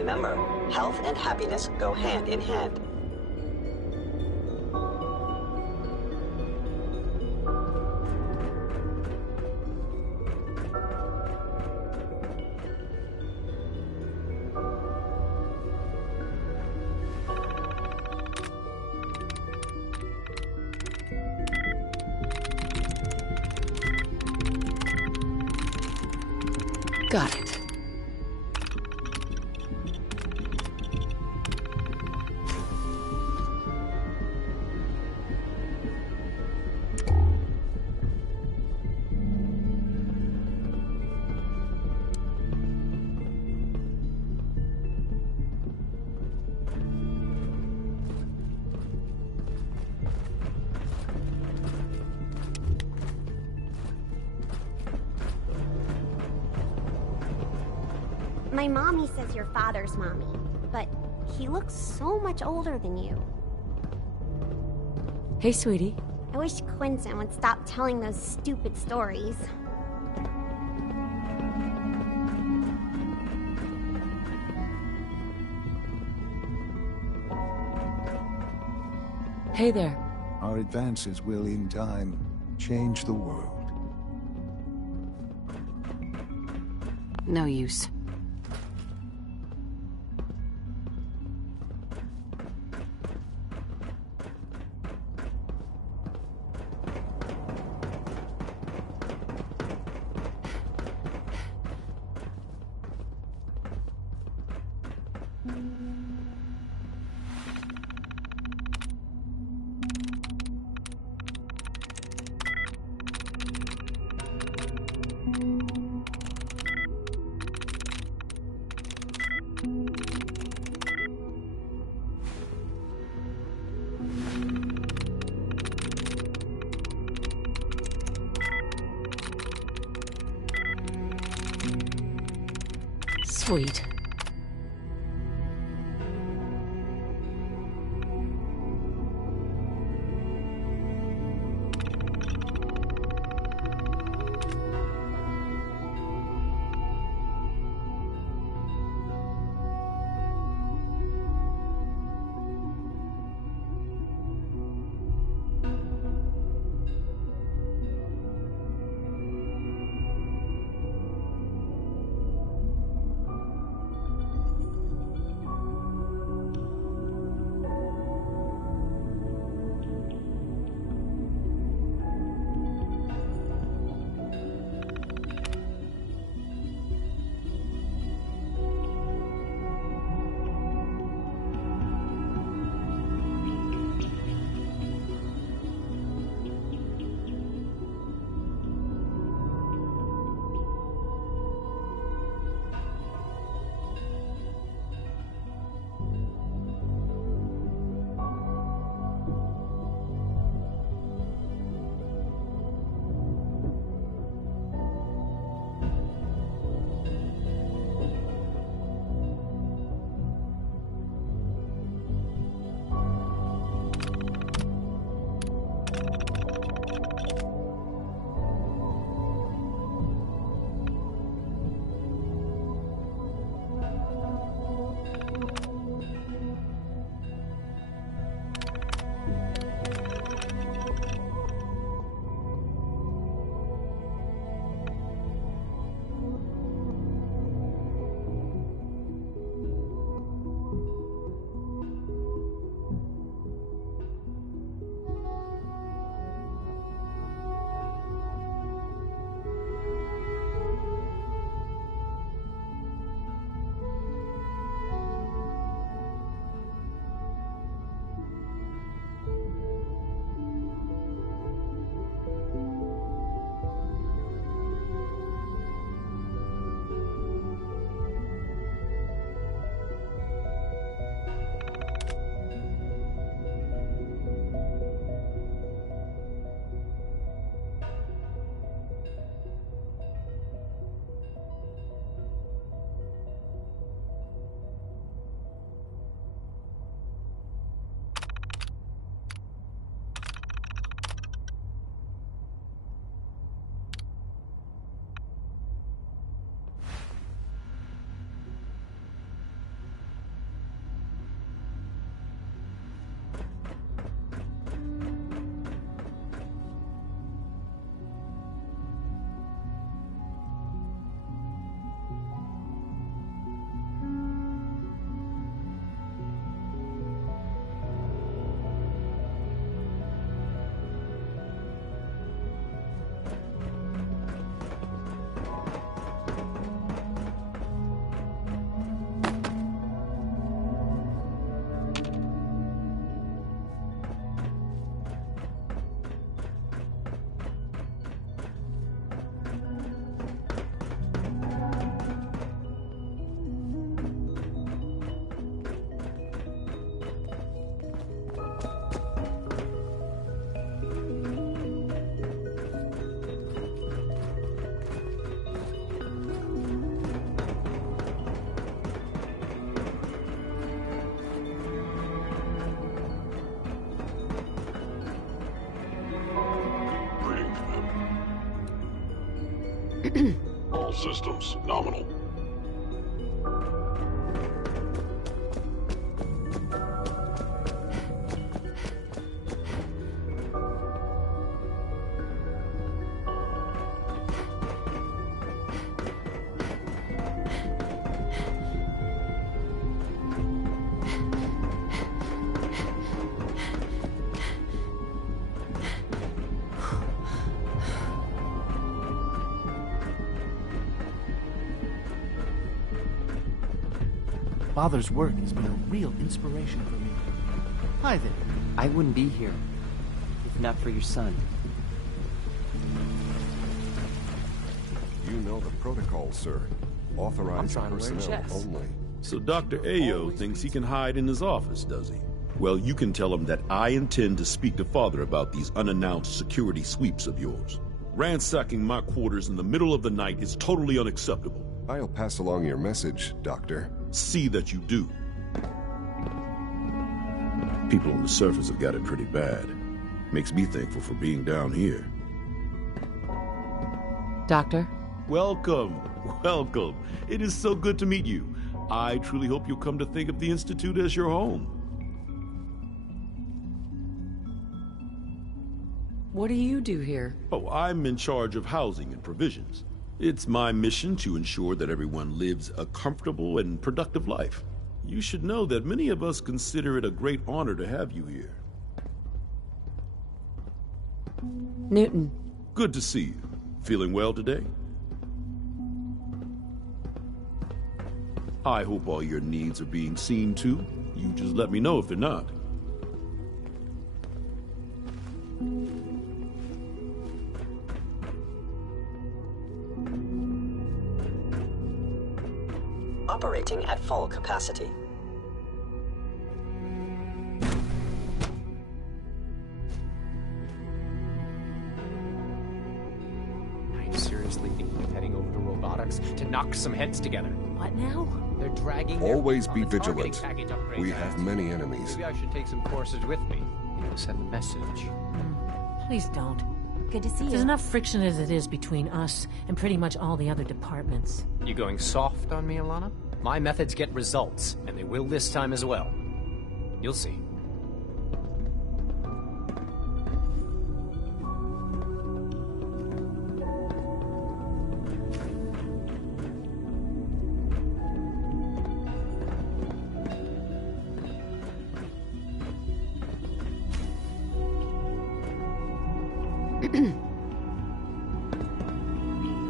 Remember, health and happiness go hand in hand. Got it. My mommy says your father's mommy, but he looks so much older than you. Hey, sweetie. I wish Quinton would stop telling those stupid stories. Hey there. Our advances will, in time, change the world. No use. Sweet. All systems nominal. Father's work has been a real inspiration for me. Hi there. I wouldn't be here if not for your son. You know the protocol, sir. Authorized trying to learn personnel chess. only. So Dr. Ayo thinks he can hide in his office, does he? Well, you can tell him that I intend to speak to Father about these unannounced security sweeps of yours. Ransacking my quarters in the middle of the night is totally unacceptable. I'll pass along your message, Doctor. See that you do. People on the surface have got it pretty bad. Makes me thankful for being down here. Doctor? Welcome, welcome. It is so good to meet you. I truly hope you'll come to think of the Institute as your home. What do you do here? Oh, I'm in charge of housing and provisions. It's my mission to ensure that everyone lives a comfortable and productive life. You should know that many of us consider it a great honor to have you here. Newton. Good to see you. Feeling well today? I hope all your needs are being seen to. You just let me know if they're not. Operating at full capacity. Are you seriously thinking of heading over to robotics to knock some heads together? What now? They're dragging their Always feet be on the targeting vigilant. package upgrade We fast. have many enemies. Maybe I should take some courses with me. Send a message. Please don't. Good to see There's you. enough friction as it is between us and pretty much all the other departments. You going soft on me, Alana? My methods get results, and they will this time as well. You'll see.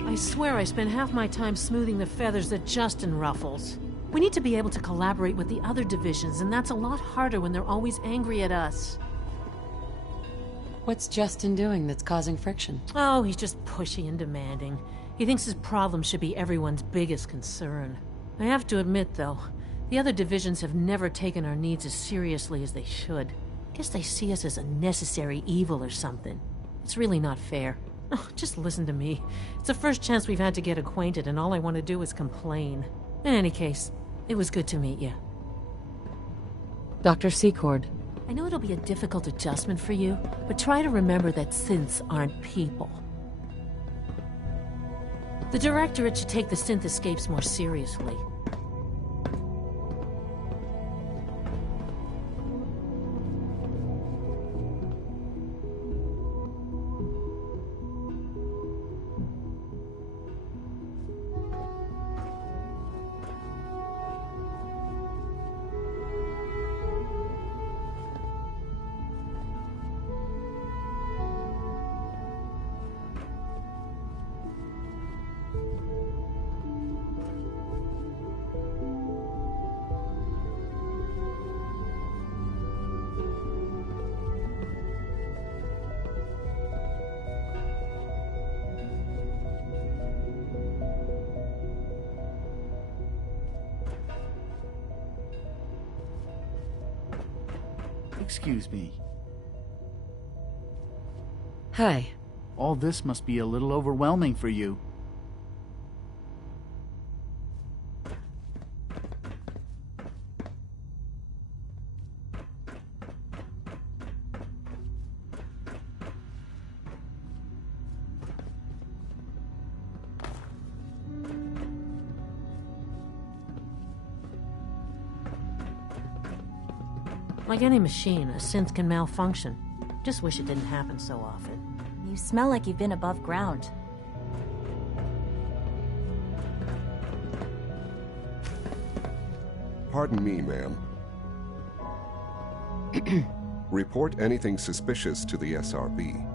I swear I spend half my time smoothing the feathers that Justin ruffles. We need to be able to collaborate with the other divisions, and that's a lot harder when they're always angry at us. What's Justin doing that's causing friction? Oh, he's just pushy and demanding. He thinks his problem should be everyone's biggest concern. I have to admit, though, the other divisions have never taken our needs as seriously as they should. Guess they see us as a necessary evil or something. It's really not fair. Oh, just listen to me. It's the first chance we've had to get acquainted, and all I want to do is complain. In any case, it was good to meet you. Dr. Secord. I know it'll be a difficult adjustment for you, but try to remember that synths aren't people. The Directorate should take the synth escapes more seriously. Excuse me. Hi. All this must be a little overwhelming for you. Like any machine, a synth can malfunction. Just wish it didn't happen so often. You smell like you've been above ground. Pardon me, ma'am. Report anything suspicious to the SRB.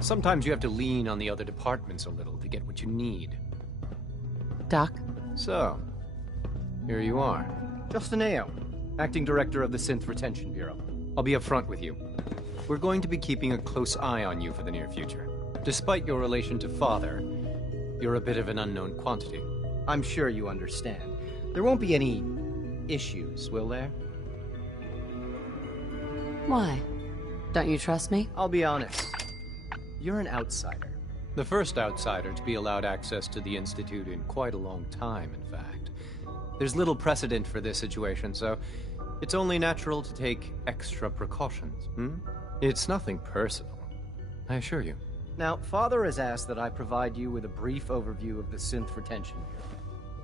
Sometimes you have to lean on the other departments a little to get what you need. Doc? So, here you are. Justin Ayo, Acting Director of the Synth Retention Bureau. I'll be upfront with you. We're going to be keeping a close eye on you for the near future. Despite your relation to Father, you're a bit of an unknown quantity. I'm sure you understand. There won't be any issues, will there? Why? Don't you trust me? I'll be honest. You're an outsider. The first outsider to be allowed access to the Institute in quite a long time, in fact. There's little precedent for this situation, so it's only natural to take extra precautions, It's nothing personal, I assure you. Now, Father has asked that I provide you with a brief overview of the Synth Retention Bureau.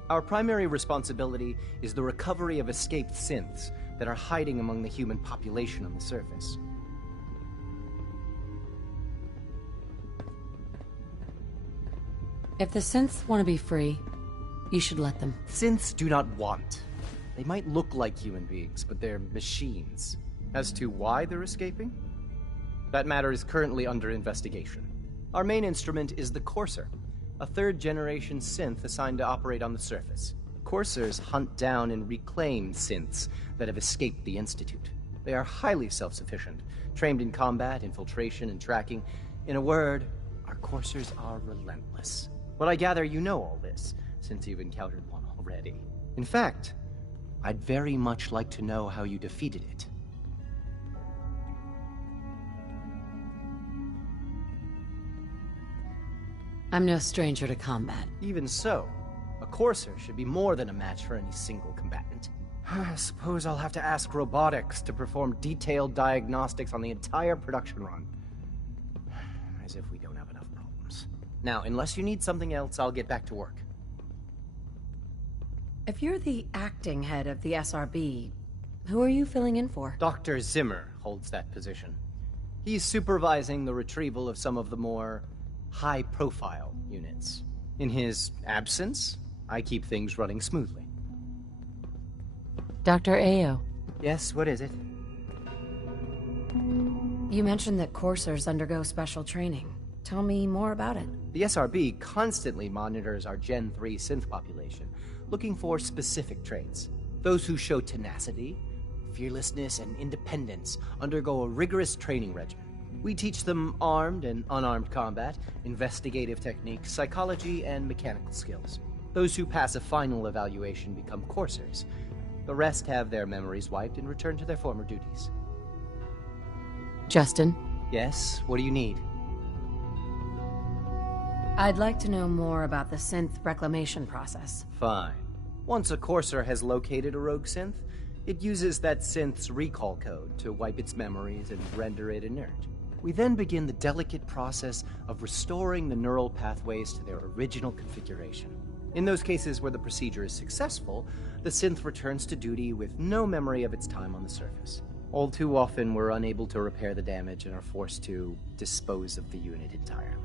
Our primary responsibility is the recovery of escaped synths that are hiding among the human population on the surface. If the synths want to be free, you should let them. Synths do not want. They might look like human beings, but they're machines. As to why they're escaping? That matter is currently under investigation. Our main instrument is the Courser, a third-generation synth assigned to operate on the surface. Coursers hunt down and reclaim synths that have escaped the Institute. They are highly self-sufficient, trained in combat, infiltration, and tracking. In a word, our Coursers are relentless. But I gather you know all this, since you've encountered one already. In fact, I'd very much like to know how you defeated it. I'm no stranger to combat. Even so, a Courser should be more than a match for any single combatant. I suppose I'll have to ask robotics to perform detailed diagnostics on the entire production run. As if we don't have enough problems. Now, unless you need something else, I'll get back to work. If you're the acting head of the SRB, who are you filling in for? Dr. Zimmer holds that position. He's supervising the retrieval of some of the more high-profile units. In his absence, I keep things running smoothly. Dr. Ayo. Yes, what is it? You mentioned that coursers undergo special training. Tell me more about it. The SRB constantly monitors our Gen 3 synth population, looking for specific traits. Those who show tenacity, fearlessness, and independence undergo a rigorous training regimen. We teach them armed and unarmed combat, investigative techniques, psychology, and mechanical skills. Those who pass a final evaluation become coursers. The rest have their memories wiped and return to their former duties. Justin? Yes, what do you need? I'd like to know more about the synth reclamation process. Fine. Once a courser has located a rogue synth, it uses that synth's recall code to wipe its memories and render it inert. We then begin the delicate process of restoring the neural pathways to their original configuration. In those cases where the procedure is successful, the synth returns to duty with no memory of its time on the surface. All too often, we're unable to repair the damage and are forced to dispose of the unit entirely.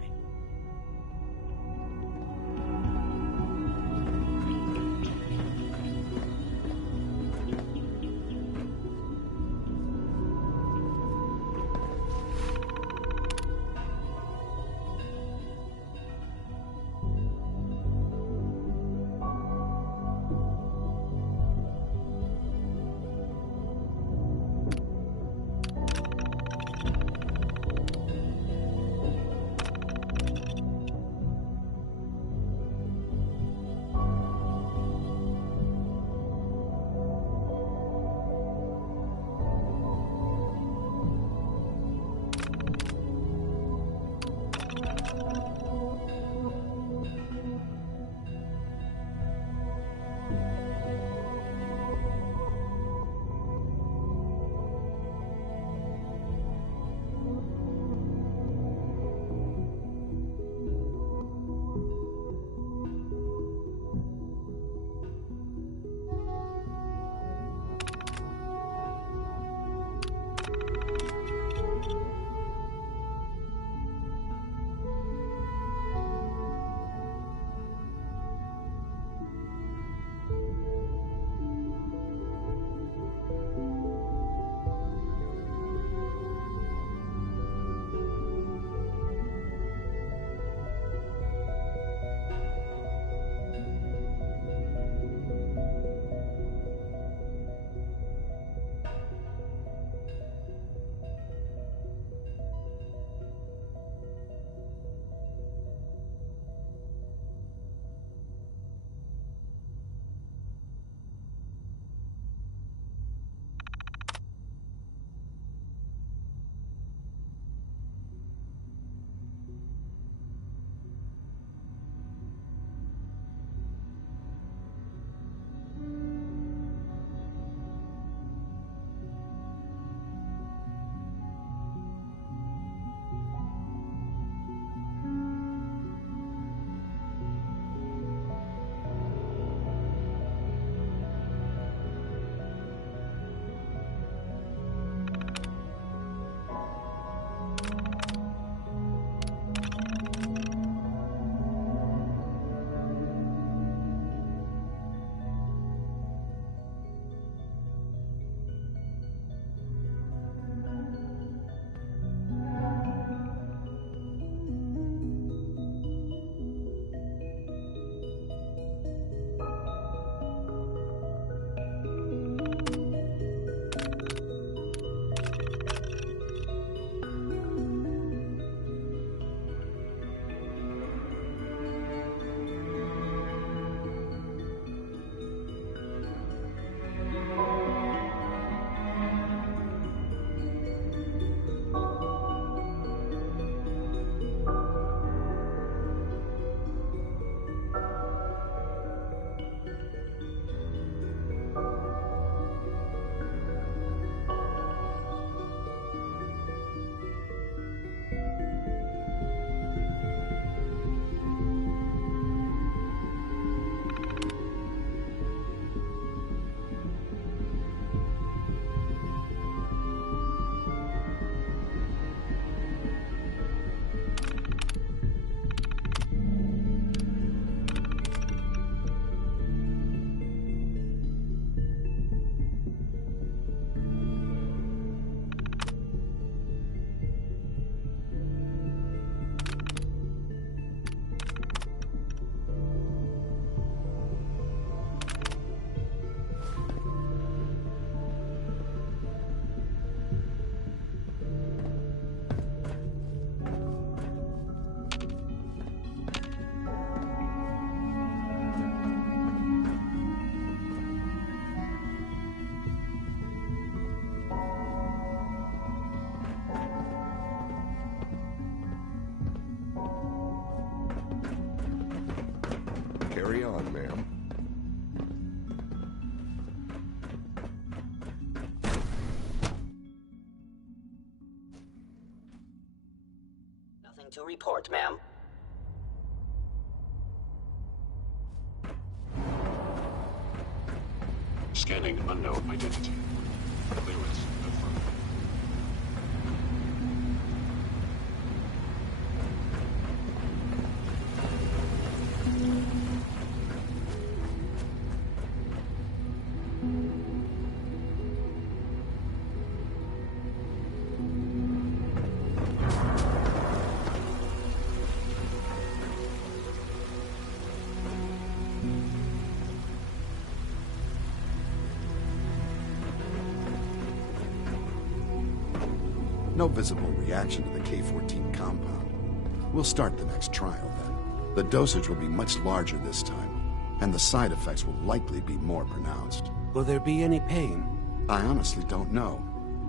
Nothing to report, ma'am. Scanning unknown identity. Clearance confirmed. No visible reaction to the K-14 compound. We'll start the next trial then. The dosage will be much larger this time, and the side effects will likely be more pronounced. Will there be any pain? I honestly don't know.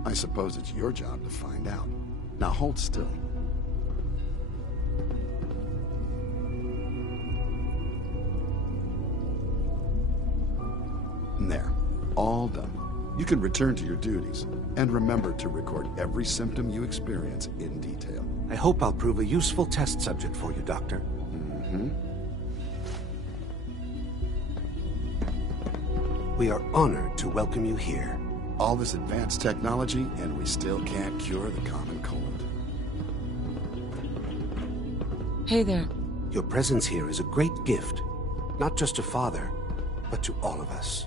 I suppose it's your job to find out. Now hold still. There. All done. You can return to your duties, and remember to record every symptom you experience in detail. I hope I'll prove a useful test subject for you, Doctor. Mm-hmm. We are honored to welcome you here. All this advanced technology, and we still can't cure the common cold. Hey there. Your presence here is a great gift, not just to Father, but to all of us.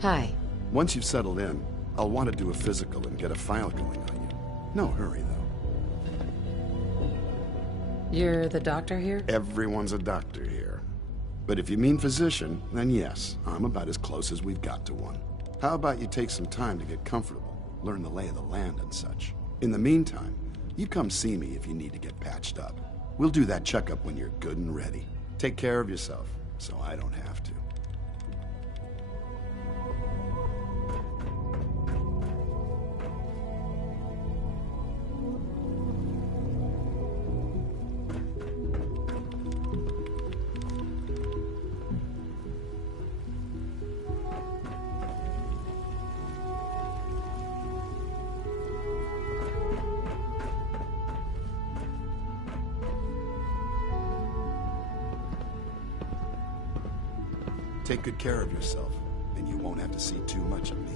Hi. Once you've settled in, I'll want to do a physical and get a file going on you. No hurry, though. You're the doctor here? Everyone's a doctor here. But if you mean physician, then yes, I'm about as close as we've got to one. How about you take some time to get comfortable, learn the lay of the land and such. In the meantime, you come see me if you need to get patched up. We'll do that checkup when you're good and ready. Take care of yourself, so I don't have to. Take good care of yourself, and you won't have to see too much of me.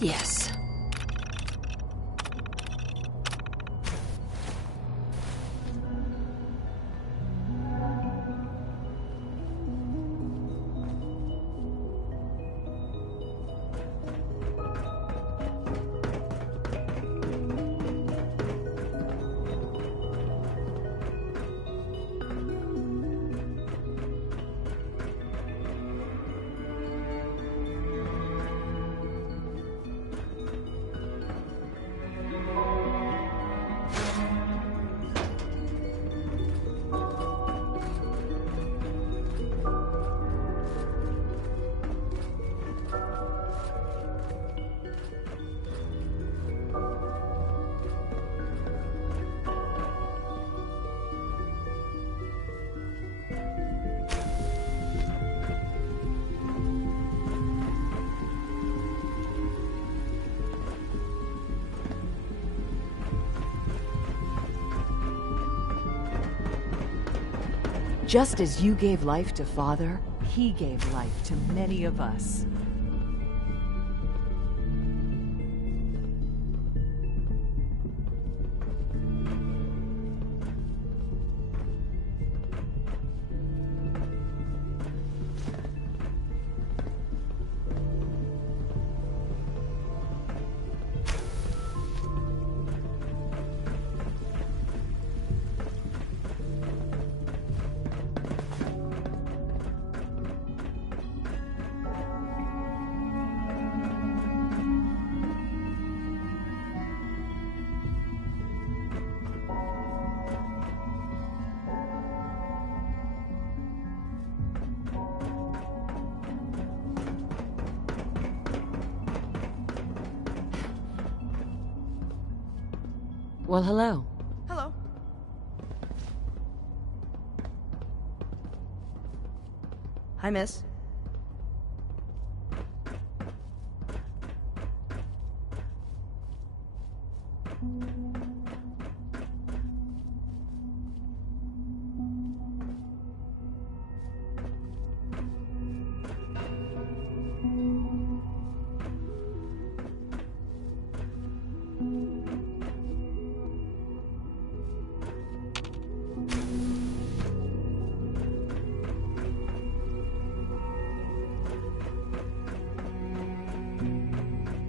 Yes. Just as you gave life to Father, he gave life to many of us. Well, hello. Hello. Hi, miss.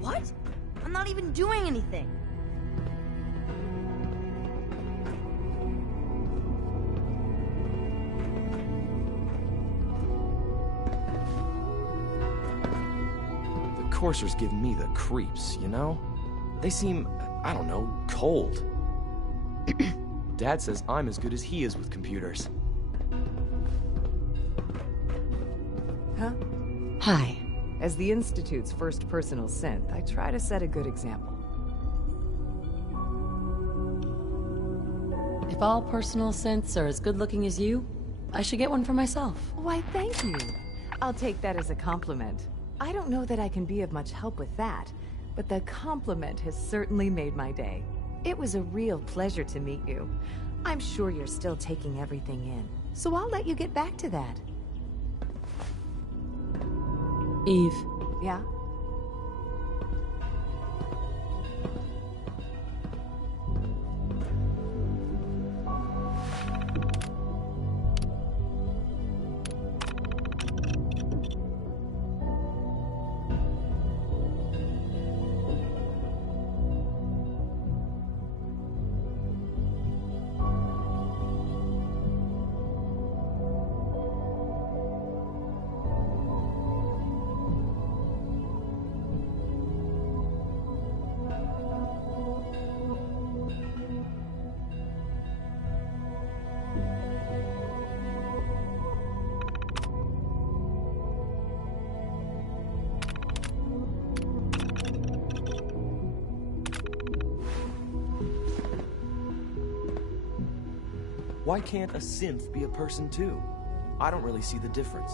What? I'm not even doing anything. The coursers give me the creeps, you know? They seem, I don't know, cold. Dad says I'm as good as he is with computers. Huh? Hi. As the Institute's first personal synth, I try to set a good example. If all personal synths are as good looking as you, I should get one for myself. Why, thank you. I'll take that as a compliment. I don't know that I can be of much help with that, but the compliment has certainly made my day. It was a real pleasure to meet you. I'm sure you're still taking everything in, so I'll let you get back to that. Eve. Yeah? Why can't a synth be a person too? I don't really see the difference.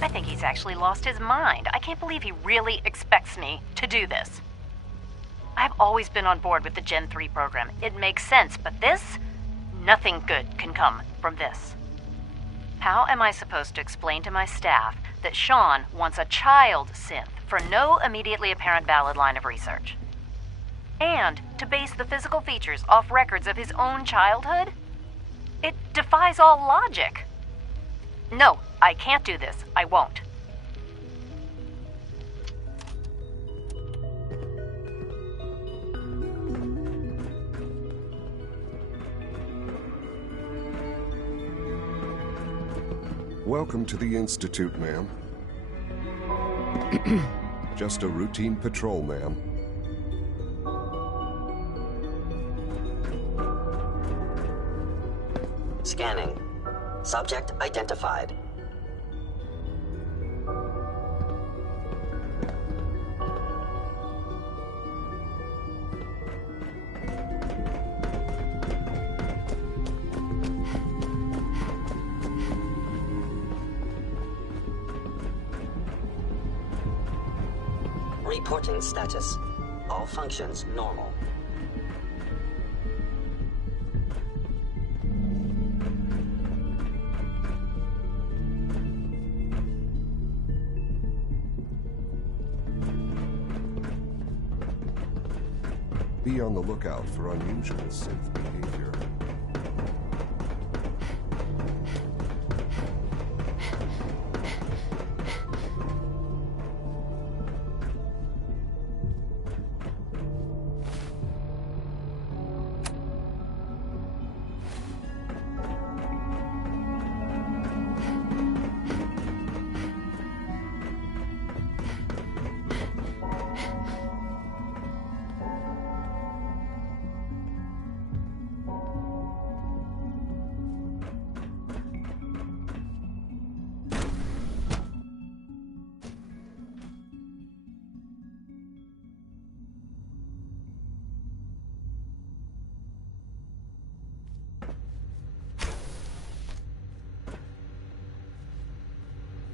I think he's actually lost his mind. I can't believe he really expects me to do this. I've always been on board with the Gen 3 program. It makes sense, but this? Nothing good can come from this. How am I supposed to explain to my staff that Sean wants a child synth for no immediately apparent valid line of research. And to base the physical features off records of his own childhood? It defies all logic. No, I can't do this. I won't. Welcome to the Institute, ma'am. Just a routine patrol, ma'am. Scanning. Subject identified. Reporting status. All functions normal. Be on the lookout for unusual synth behavior.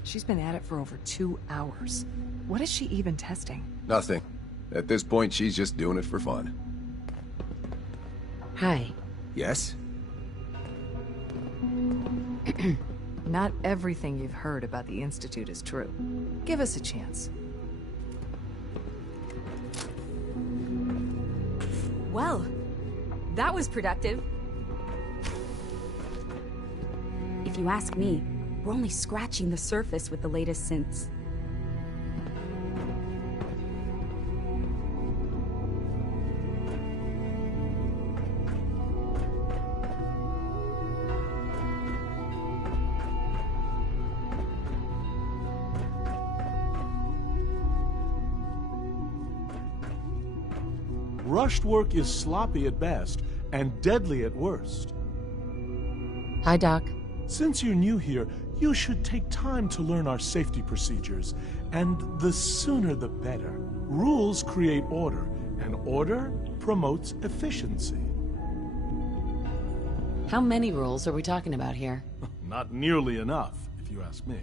She's been at it for over 2 hours. What is she even testing? Nothing. At this point, she's just doing it for fun. Hi. Yes? Not everything you've heard about the Institute is true. Give us a chance. Well, that was productive. If you ask me, we're only scratching the surface with the latest synths. Rushed work is sloppy at best and deadly at worst. Hi, Doc. Since you're new here, you should take time to learn our safety procedures, and the sooner the better. Rules create order, and order promotes efficiency. How many rules are we talking about here? Not nearly enough, if you ask me.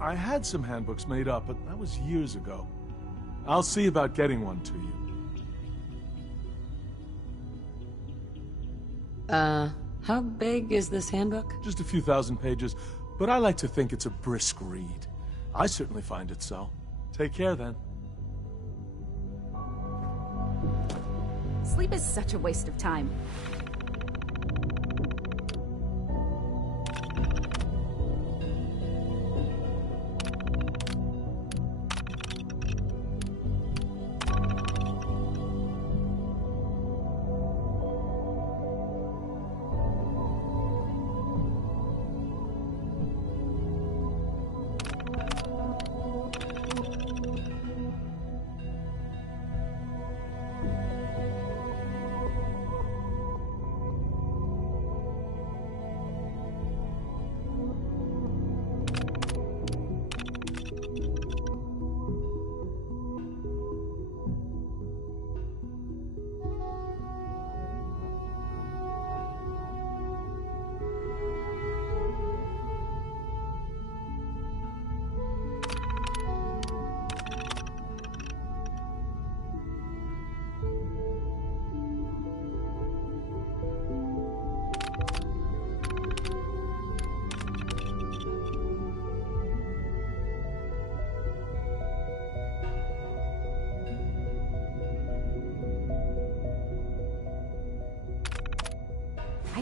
I had some handbooks made up, but that was years ago. I'll see about getting one to you. How big is this handbook? Just a few thousand pages, but I like to think it's a brisk read. I certainly find it so. Take care, then. Sleep is such a waste of time.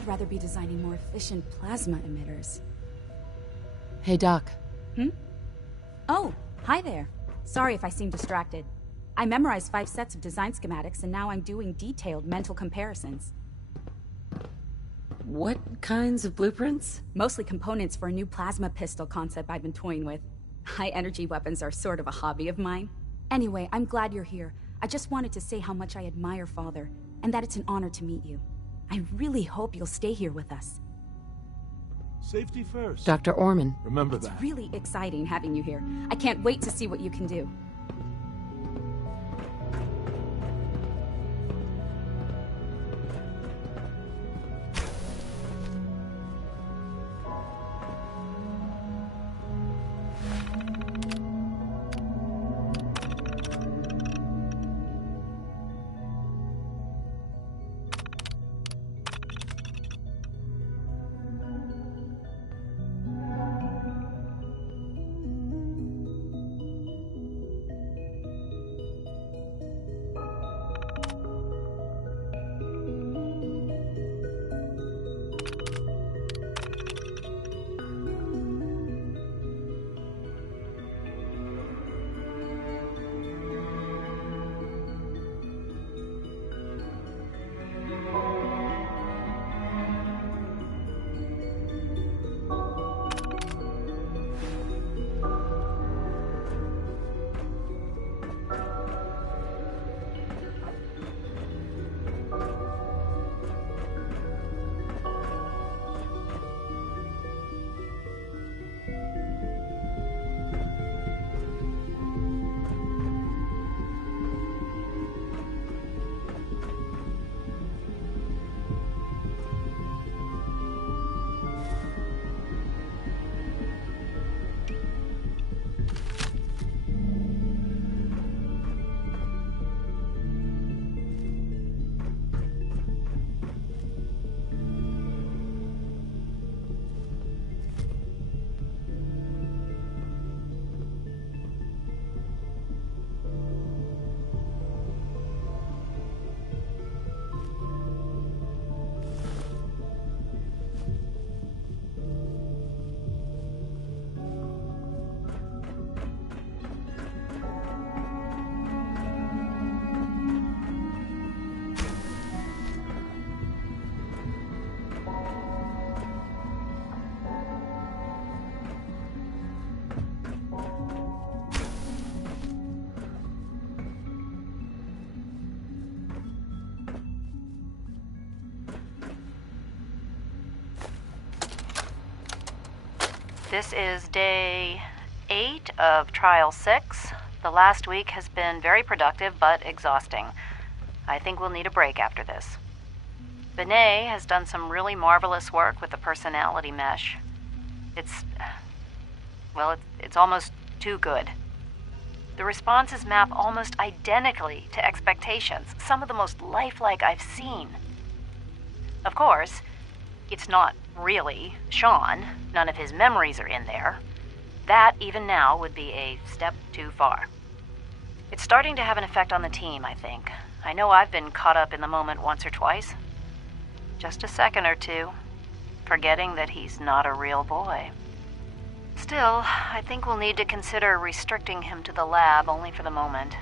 I'd rather be designing more efficient plasma emitters. Hey, Doc. Oh, hi there. Sorry if I seem distracted. I memorized 5 sets of design schematics, and now I'm doing detailed mental comparisons. What kinds of blueprints? Mostly components for a new plasma pistol concept I've been toying with. High-energy weapons are sort of a hobby of mine. Anyway, I'm glad you're here. I just wanted to say how much I admire Father, and that it's an honor to meet you. I really hope you'll stay here with us. Safety first. Dr. Orman. Remember It's that. really exciting having you here. I can't wait to see what you can do. This is day 8 of Trial 6. The last week has been very productive but exhausting. I think we'll need a break after this. Benet has done some really marvelous work with the personality mesh. It's almost too good. The responses map almost identically to expectations, some of the most lifelike I've seen. Of course, it's not really Sean. None of his memories are in there. That, even now, would be a step too far. It's starting to have an effect on the team, I think. I know I've been caught up in the moment once or twice. Just a second or two, forgetting that he's not a real boy. Still, I think we'll need to consider restricting him to the lab only for the moment.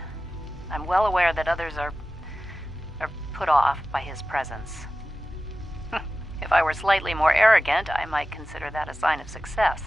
I'm well aware that others are put off by his presence. If I were slightly more arrogant, I might consider that a sign of success.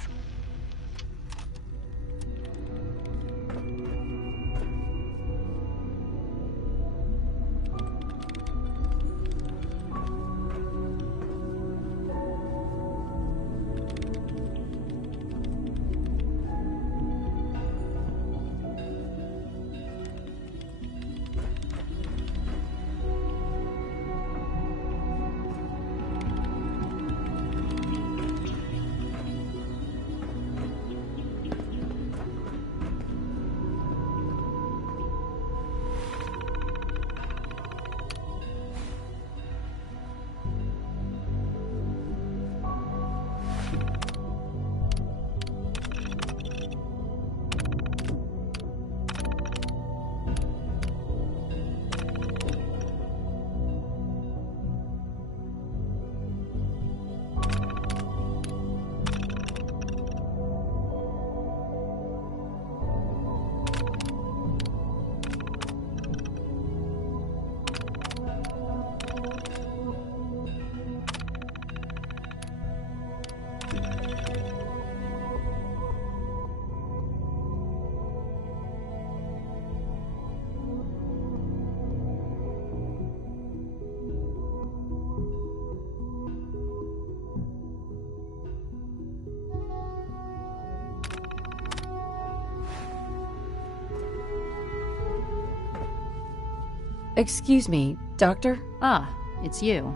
Excuse me, Doctor? Ah, it's you.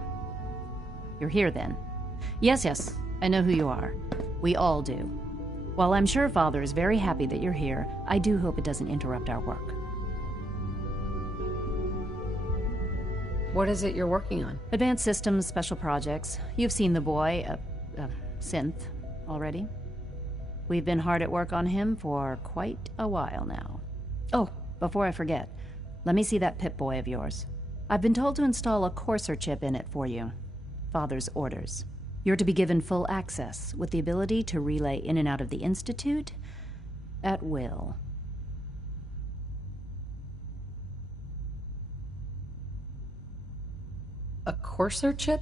You're here then. Yes, I know who you are. We all do. While I'm sure Father is very happy that you're here, I do hope it doesn't interrupt our work. What is it you're working on? Advanced systems, special projects. You've seen the boy, Synth, already. We've been hard at work on him for quite a while now. Oh, before I forget, let me see that Pip-Boy of yours. I've been told to install a Courser chip in it for you. Father's orders. You're to be given full access, with the ability to relay in and out of the Institute at will. A Courser chip?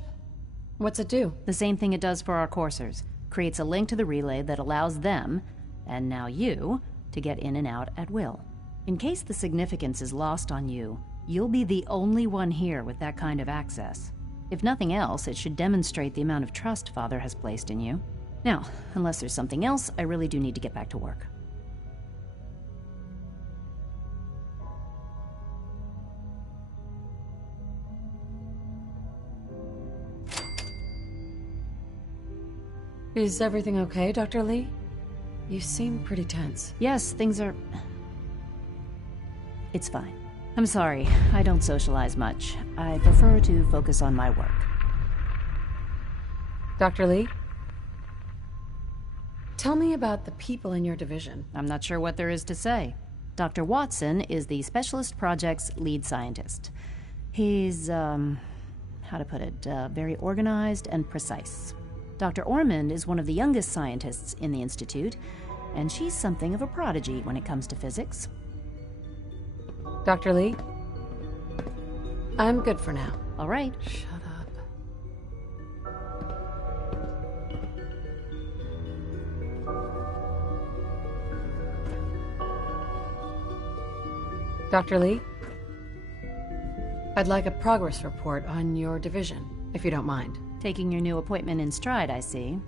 What's it do? The same thing it does for our coursers. Creates a link to the relay that allows them, and now you, to get in and out at will. In case the significance is lost on you, you'll be the only one here with that kind of access. If nothing else, it should demonstrate the amount of trust Father has placed in you. Now, unless there's something else, I really do need to get back to work. Is everything okay, Dr. Lee? You seem pretty tense. Yes, things are... It's fine. I'm sorry, I don't socialize much. I prefer to focus on my work. Dr. Lee? Tell me about the people in your division. I'm not sure what there is to say. Dr. Watson is the Specialist Project's lead scientist. He's, how to put it, very organized and precise. Dr. Ormond is one of the youngest scientists in the Institute, and she's something of a prodigy when it comes to physics. Dr. Lee? I'm good for now. All right. Shut up. Dr. Lee? I'd like a progress report on your division, if you don't mind. Taking your new appointment in stride, I see.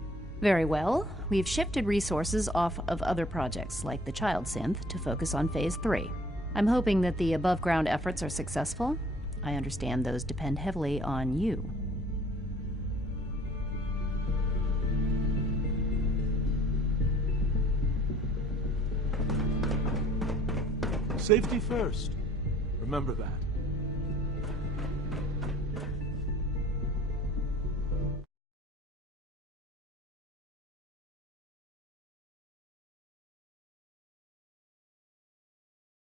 Very well. We've shifted resources off of other projects, like the Child Synth, to focus on Phase 3. I'm hoping that the above-ground efforts are successful. I understand those depend heavily on you. Safety first. Remember that.